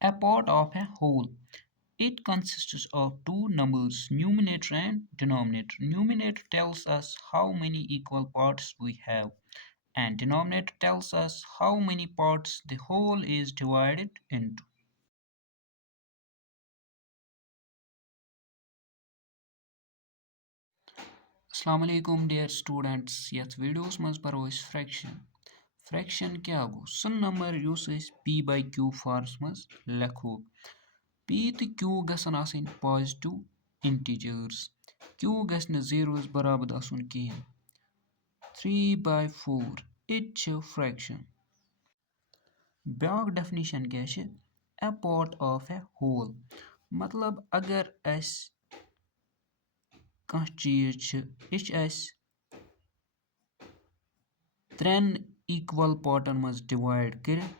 A part of a whole. It consists of two numbers, numerator and denominator. Numerator tells us how many equal parts we have, and denominator tells us how many parts the whole is divided into. Assalamu alaikum dear students. Yet videos must paro is fraction. Fraction क्या गो? Sun number uses p by q forms मस लिखो. p तो q गसन आसन positive integers. q गसन zeros बराबर आसन किहन. 3 by 4. It छ fraction. بیٛاکھ definition क्या छ? A part of a whole. मतलब अगर अस کانٛہہ چیٖز چھِ یہِ چھِ اَسہِ ترٛٮ۪ن ایٖکوَل پاٹَن منٛز ڈِوایِڈ کٔرِتھ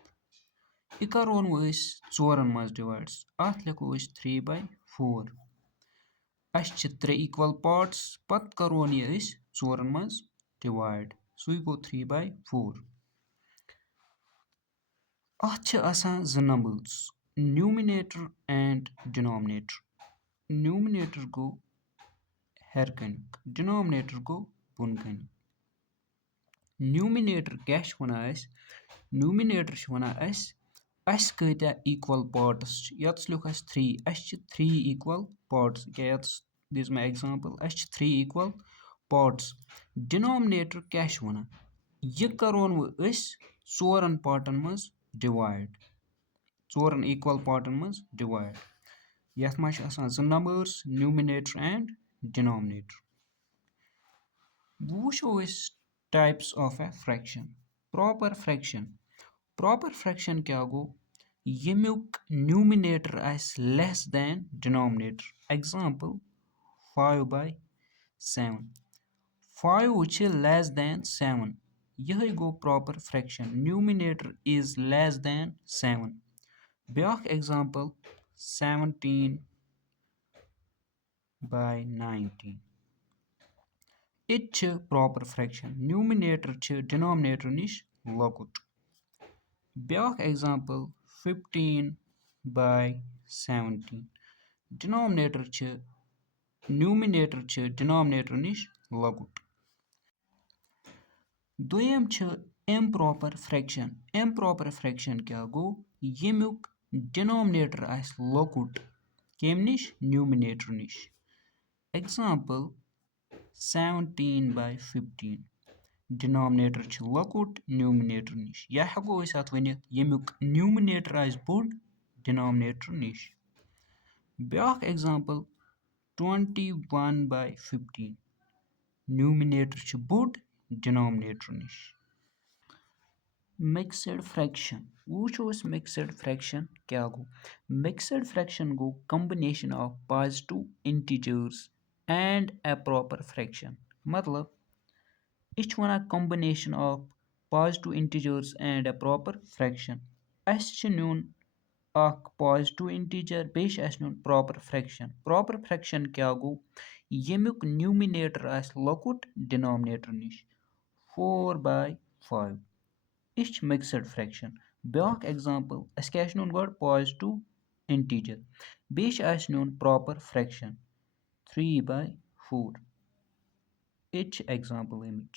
یہِ کَرون وۄنۍ أسۍ ژورَن منٛز ڈِوایِڈ اَتھ لیکھو أسۍ 3/4 اَسہِ چھِ ترٛےٚ ایٖکوَل پاٹٕس پَتہٕ کَرون یہِ أسۍ ژورَن منٛز ڈِوایِڈ سُے گوٚو 3/4 اَتھ چھِ آسان زٕ نمبٲرٕس نیوٗمِنیٹَر اینٛڈ ڈِنامنیٹَر نیوٗمِنیٹَر گوٚو ہٮ۪رِ کَنیُک ڈِنامنیٹَر گوٚو بۄن کَنیُک نیوٗمِنیٹَر کیٛاہ چھِ وَنان اَسہِ نیوٗمِنیٹَر چھِ وَنان اَسہِ کۭتیٛاہ ایٖکوَل پاٹٕس چھِ یَتَس لیوٚکھ اَسہِ 3 اَسہِ چھِ 3 ایٖکوَل پاٹٕس کیٛاہ یَتَس دِژ مےٚ اٮ۪گزامپٕل اَسہِ چھِ 3 ایٖکوَل پاٹٕس ڈِنامنیٹَر کیٛاہ چھِ وَنان یہِ کَرون وۄنۍ أسۍ ژورَن پاٹَن منٛز ڈِوایِڈ ژورَن ایٖکوَل پاٹَن منٛز ڈِوایِڈ یَتھ منٛز چھِ آسان زٕ نمبٲرٕس نیوٗمِنیٹَر اینٛڈ ڈِنامنیٹَر وۄنۍ وٕچھو أسۍ types of a fraction proper fraction کیٛاہ گوٚو ییٚمیُک numerator آسہِ less than denominator example 5/7 5 چھِ less than 7 یِہے گوٚو proper fraction numerator is less than 7 بیٛاکھ example 17/19 یہِ تہِ چھِ proper fraction numerator چھِ denominator نِش لۄکُٹ بیٛاکھ example 15/17 denominator چھِ numerator چھِ denominator نِش لۄکُٹ دوٚیِم چھِ improper fraction کیٛاہ گوٚو ییٚمیُک denominator آسہِ لۄکُٹ کَمہِ نِش numerator نِش example 17/15 denominator چھِ لۄکُٹ numerator نِش یا ہٮ۪کو أسۍ اَتھ ؤنِتھ ییٚمیُک numerator آسہِ بوٚڑ denominator نِش بیٛاکھ example 21/15 numerator چھِ بوٚڑ denominator نِش mixed fraction وٕچھو أسۍ mixed fraction کیٛاہ گوٚو mixed fraction گوٚو combination of positive integers and a proper fraction مطلب یہِ چھُ وَنان combination of positive integers and a proper fraction اَسہِ چھِ نیُن اَکھ positive integer بیٚیہِ چھِ اَسہِ نیُن proper fraction کیٛاہ گوٚو ییٚمیُک numerator آسہِ لۄکُٹ denominator نِش 4/5 یہِ چھِ mixed fraction بیٛاکھ example اَسہِ کیٛاہ چھُ نیُن گۄڈٕ positive integer بیٚیہِ چھِ اَسہِ نیُن proper fraction 3/4 ییٚتہِ چھِ example اَمِچ